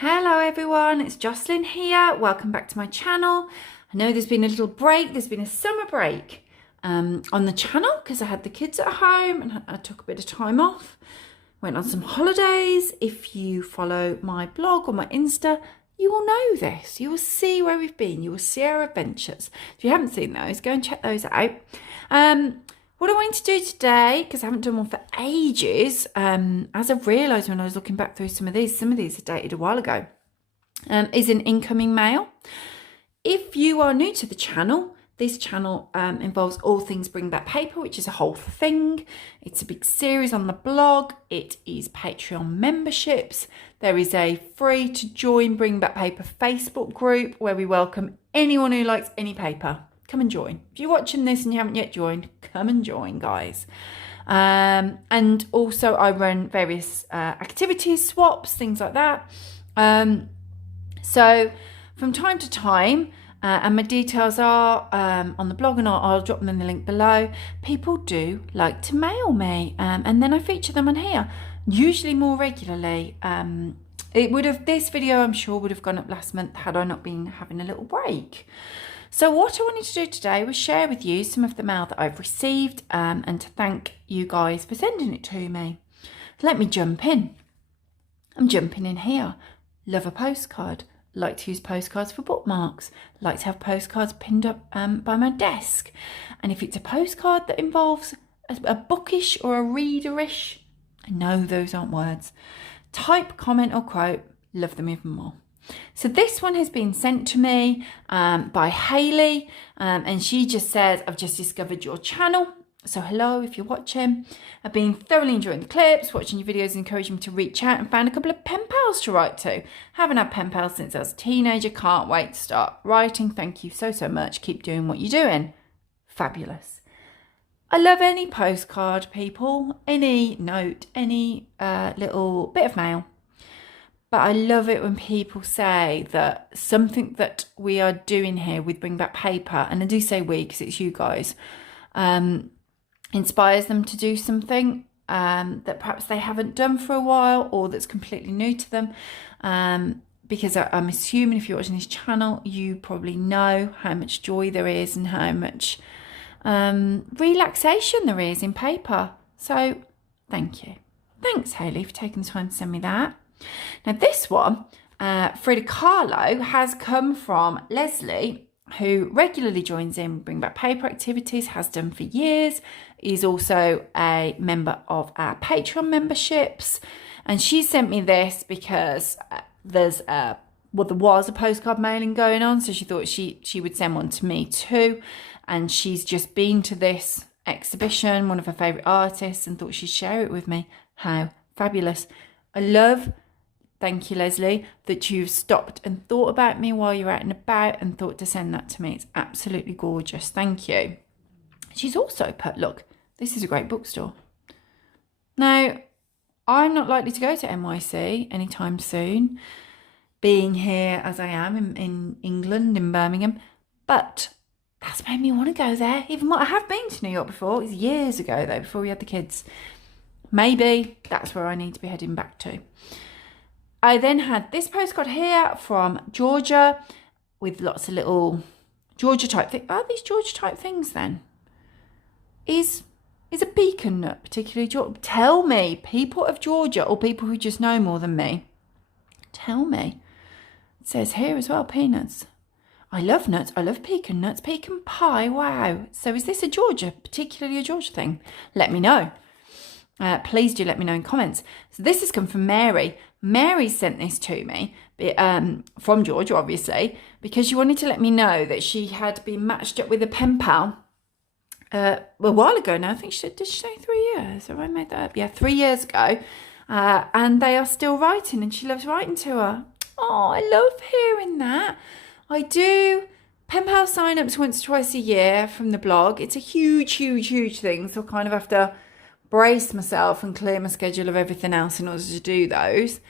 Hello everyone, it's Jocelyn here. Welcome back to my channel. I know there's been a little break, there's been a summer break on the channel because I had the kids at home and I took a bit of time off. Went on some holidays. If you follow my blog or my Insta, you will know this. You will see where we've been. You will see our adventures. If you haven't seen those, go and check those out. What I wanted to do today, because I haven't done one for ages, as I've realised when I was looking back through some of these are dated a while ago, is an incoming mail. If you are new to the channel, this channel involves all things Ringback Paper, which is a whole thing. It's a big series on the blog. It is Patreon memberships. There is a free to join Ringback Paper Facebook group where we welcome anyone who likes any paper. Come and join. If you're watching this and you haven't yet joined, come and join, guys. And also I run various activities, swaps, things like that. So from time to time, and my details are on the blog and I'll drop them in the link below, people do like to mail me and then I feature them on here, usually more regularly. This video I'm sure would have gone up last month had I not been having a little break. So what I wanted to do today was share with you some of the mail that I've received and to thank you guys for sending it to me. Let me jump in. I'm jumping in here. Love a postcard. Like to use postcards for bookmarks. Like to have postcards pinned up by my desk. And if it's a postcard that involves a bookish or a readerish, I know those aren't words, type, comment or quote, love them even more. So this one has been sent to me by Hayley and she just says, I've just discovered your channel. So hello, if you're watching. I've been thoroughly enjoying the clips, watching your videos encouraging me to reach out and found a couple of pen pals to write to. Haven't had pen pals since I was a teenager. Can't wait to start writing. Thank you so much. Keep doing what you're doing. Fabulous. I love any postcard, people, any note, any little bit of mail. But I love it when people say that something that we are doing here with Ringback Paper, and I do say we because it's you guys, inspires them to do something that perhaps they haven't done for a while or that's completely new to them. Because I'm assuming if you're watching this channel, you probably know how much joy there is and how much relaxation there is in paper. So thank you. Thanks, Hayley, for taking the time to send me that. Now this one, Frida Kahlo, has come from Leslie, who regularly joins in Ringback Paper activities, has done for years, is also a member of our Patreon memberships. And she sent me this because there was a postcard mailing going on, so she thought she would send one to me too. And she's just been to this exhibition, one of her favourite artists, and thought she'd share it with me. How fabulous. I love, thank you Leslie, that you've stopped and thought about me while you're out and about and thought to send that to me. It's absolutely gorgeous. Thank you. She's also put, look, this is a great bookstore. Now, I'm not likely to go to NYC anytime soon, being here as I am in England, in Birmingham, but that's made me want to go there. Even more, I have been to New York before. It was years ago though, before we had the kids. Maybe that's where I need to be heading back to. I then had this postcard here from Georgia with lots of little Georgia type things. Are these Georgia type things then? Is a pecan nut particularly Georgia? Tell me, people of Georgia or people who just know more than me. Tell me. It says here as well, peanuts. I love nuts. I love pecan nuts. Pecan pie. Wow. So is this particularly a Georgia thing? Let me know. Please do let me know in comments. So this has come from Mary. Mary sent this to me from Georgia, obviously, because she wanted to let me know that she had been matched up with a pen pal a while ago now. I think did she say 3 years? Have I made that up? Yeah, 3 years ago. And they are still writing and she loves writing to her. Oh, I love hearing that. I do pen pal sign-ups once or twice a year from the blog. It's a huge thing. So I kind of have to brace myself and clear my schedule of everything else in order to do those.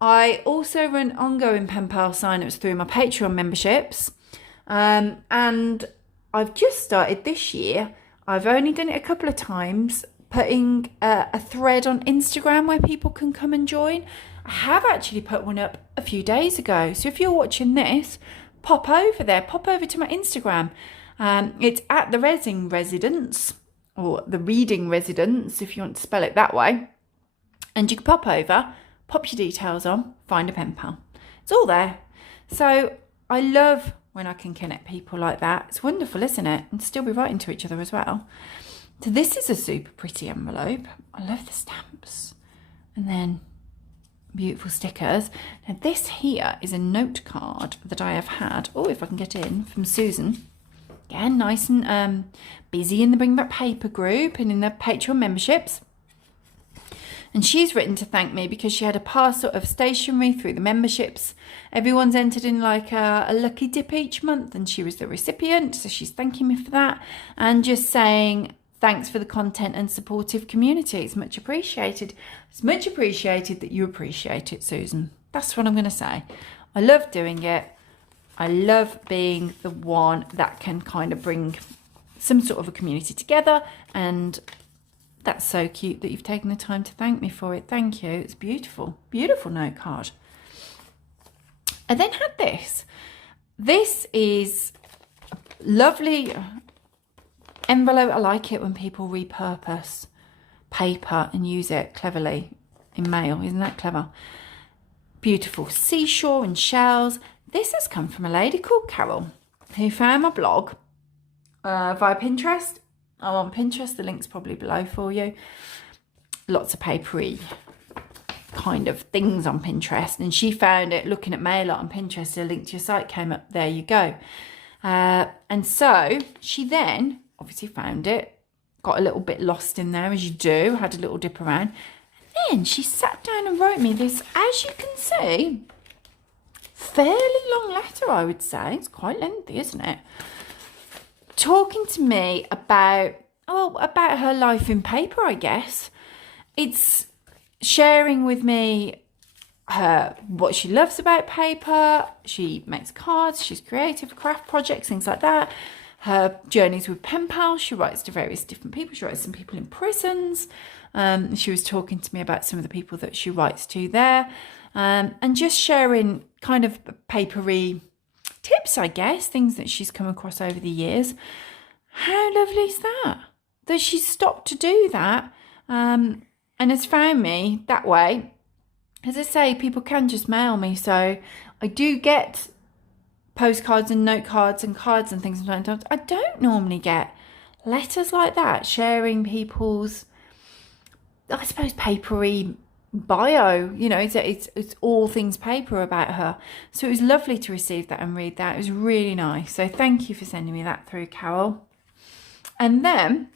I also run ongoing pen pal sign-ups through my Patreon memberships. And I've just started this year. I've only done it a couple of times, putting a thread on Instagram where people can come and join. I have actually put one up a few days ago. So if you're watching this, pop over there, pop over to my Instagram. It's at the Reading Residence, or the Reading Residence, if you want to spell it that way. And you can pop over, pop your details on, find a pen pal. It's all there. So I love when I can connect people like that. It's wonderful, isn't it? And still be writing to each other as well. So this is a super pretty envelope. I love the stamps. And then beautiful stickers. Now this here is a note card that I have had, oh, if I can get in, from Susan. Again, nice and busy in the Bringback Paper group and in the Patreon memberships. And she's written to thank me because she had a parcel of stationery through the memberships. Everyone's entered in like a lucky dip each month, and she was the recipient. So she's thanking me for that and just saying thanks for the content and supportive community. It's much appreciated. It's much appreciated that you appreciate it, Susan. That's what I'm going to say. I love doing it. I love being the one that can kind of bring some sort of a community together, and that's so cute that you've taken the time to thank me for it. Thank you. It's beautiful. Beautiful note card. I then had this. This is a lovely envelope. I like it when people repurpose paper and use it cleverly in mail. Isn't that clever? Beautiful seashore and shells. This has come from a lady called Carol who found my blog via Pinterest. I'm on Pinterest, the link's probably below for you. Lots of papery kind of things on Pinterest, and she found it looking at mail art on Pinterest. A link to your site came up, there you go. And so she then obviously found it, got a little bit lost in there as you do, had a little dip around, and then she sat down and wrote me this, as you can see, fairly long letter, I would say. It's quite lengthy, isn't it? Talking to me about her life in paper, I guess. It's sharing with me what she loves about paper. She makes cards, she's creative, craft projects, things like that. Her journeys with pen pals. She writes to various different people. She writes to some people in prisons. She was talking to me about some of the people that she writes to there. And just sharing kind of papery tips, I guess, things that she's come across over the years. How lovely is that? That she's stopped to do that and has found me that way. As I say, people can just mail me, so I do get postcards and note cards and cards and things sometimes. I don't normally get letters like that, sharing people's, I suppose, papery bio. You know, it's all things paper about her. So it was lovely to receive that and read that. It was really nice. So thank you for sending me that through, Carol. And then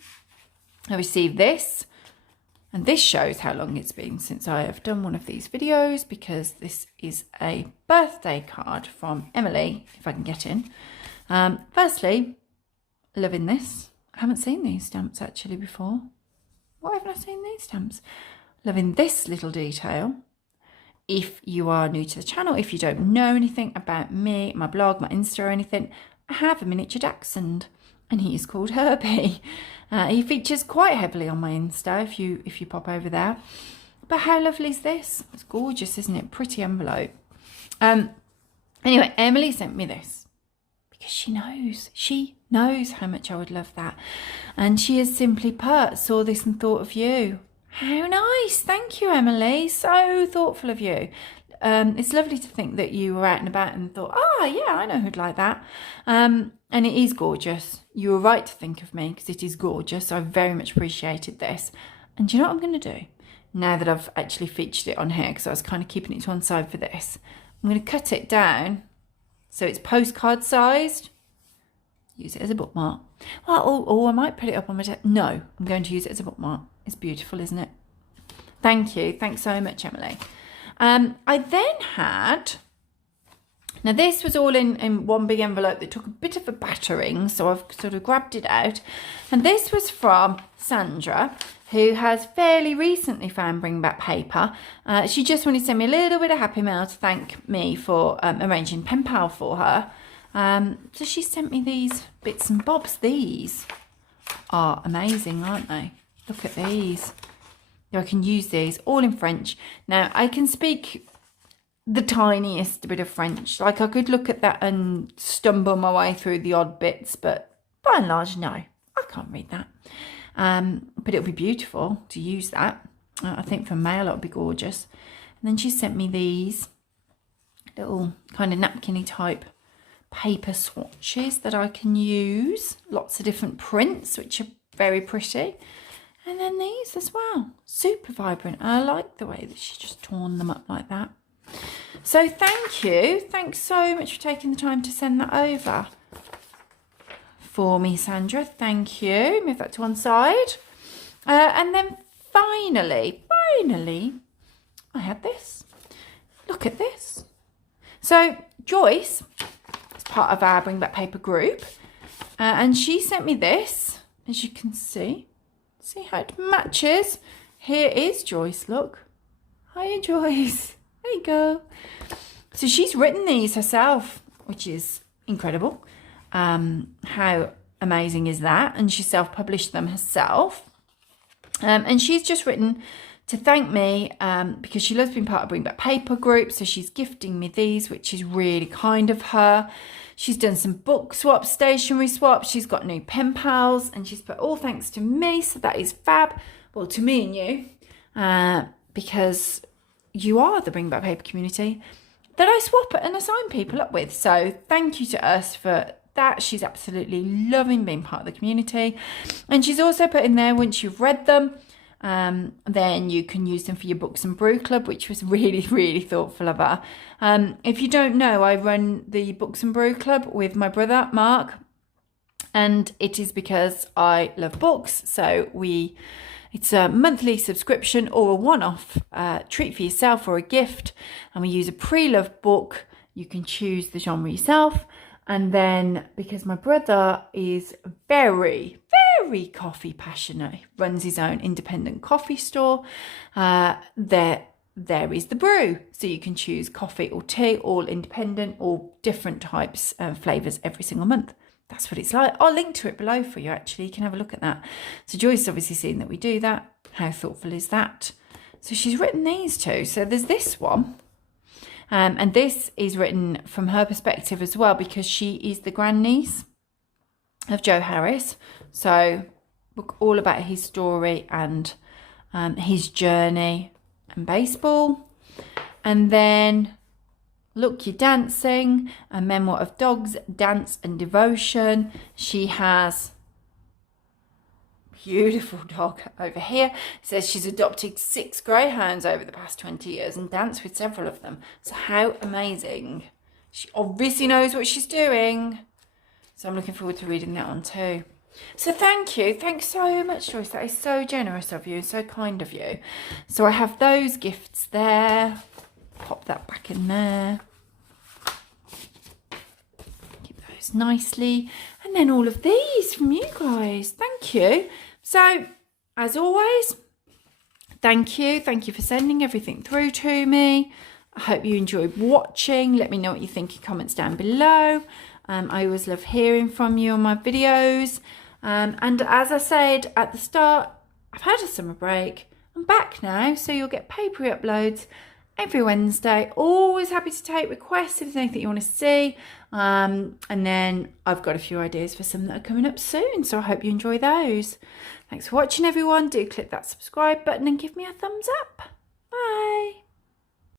I received this, and this shows how long it's been since I have done one of these videos, because this is a birthday card from Emily, if I can get in. Firstly, loving this. I haven't seen these stamps actually before. Why haven't I seen these stamps? Loving this little detail. If you are new to the channel, if you don't know anything about me, my blog, my Insta or anything, I have a miniature dachshund, and he is called Herbie. He features quite heavily on my Insta if you pop over there. But how lovely is this? It's gorgeous, isn't it? Pretty envelope. Anyway, Emily sent me this because she knows how much I would love that. And she has simply put, saw this and thought of you. How nice. Thank you, Emily. So thoughtful of you. It's lovely to think that you were out and about and thought, yeah, I know who'd like that. And it is gorgeous. You were right to think of me because it is gorgeous. So I very much appreciated this. And do you know what I'm going to do? Now that I've actually featured it on here, because I was kind of keeping it to one side for this, I'm going to cut it down so it's postcard sized. Use it as a bookmark. Well, or I might put it up on my desk. No, I'm going to use it as a bookmark. It's beautiful, isn't it? Thank you. Thanks so much, Emily. I then had, now this was all in one big envelope that took a bit of a battering, so I've sort of grabbed it out. And this was from Sandra, who has fairly recently found Ringback Paper. She just wanted to send me a little bit of happy mail to thank me for arranging pen pal for her. So she sent me these bits and bobs. These are amazing, aren't they? Look at these. I can use these all in French. Now, I can speak the tiniest bit of French. Like, I could look at that and stumble my way through the odd bits, but by and large, no, I can't read that. But it'll be beautiful to use that. I think for mail, it'll be gorgeous. And then she sent me these little kind of napkin-y type paper swatches that I can use. Lots of different prints, which are very pretty. And then these as well, super vibrant. I like the way that she's just torn them up like that. So thank you. Thanks so much for taking the time to send that over for me, Sandra. Thank you. Move that to one side. And then finally, I had this. Look at this. So Joyce is part of our Bring Back Paper group. And she sent me this, as you can see. See how it matches. Here is Joyce, look. Hiya, Joyce. There you go. So she's written these herself, which is incredible. How amazing is that? And she self-published them herself. And she's just written to thank me because she loves being part of Bring Back Paper group. So she's gifting me these, which is really kind of her. She's done some book swaps, stationery swaps. She's got new pen pals, and she's put all thanks to me. So that is fab. Well, to me and you, because you are the Bring Back Paper community that I swap and assign people up with. So thank you to us for that. She's absolutely loving being part of the community. And she's also put in there, once you've read them, then you can use them for your Books and Brew Club, which was really, really thoughtful of her. If you don't know, I run the Books and Brew Club with my brother, Mark, and it is because I love books. So it's a monthly subscription or a one-off treat for yourself or a gift. And we use a pre-loved book. You can choose the genre yourself. And then because my brother is very, very coffee passionate, runs his own independent coffee store, there is the brew. So you can choose coffee or tea, all independent, all different types of flavours every single month. That's what it's like. I'll link to it below for you, actually. You can have a look at that. So Joyce has obviously seen that we do that. How thoughtful is that? So she's written these two. So there's this one. And this is written from her perspective as well, because she is the grandniece of Joe Harris. So book all about his story and his journey and baseball. And then Look, You're Dancing, a memoir of dogs, dance and devotion. She has a beautiful dog over here. It says she's adopted 6 greyhounds over the past 20 years and danced with several of them. So how amazing. She obviously knows what she's doing. So I'm looking forward to reading that one too. So thank you. Thanks so much, Joyce. That is so generous of you and so kind of you. So I have those gifts there. Pop that back in there. Keep those nicely. And then all of these from you guys. Thank you. So, as always, thank you. Thank you for sending everything through to me. I hope you enjoyed watching. Let me know what you think in comments down below. I always love hearing from you on my videos. And as I said at the start, I've had a summer break. I'm back now, so you'll get papery uploads every Wednesday. Always happy to take requests if there's anything you want to see. And then I've got a few ideas for some that are coming up soon, so I hope you enjoy those. Thanks for watching, everyone. Do click that subscribe button and give me a thumbs up. Bye.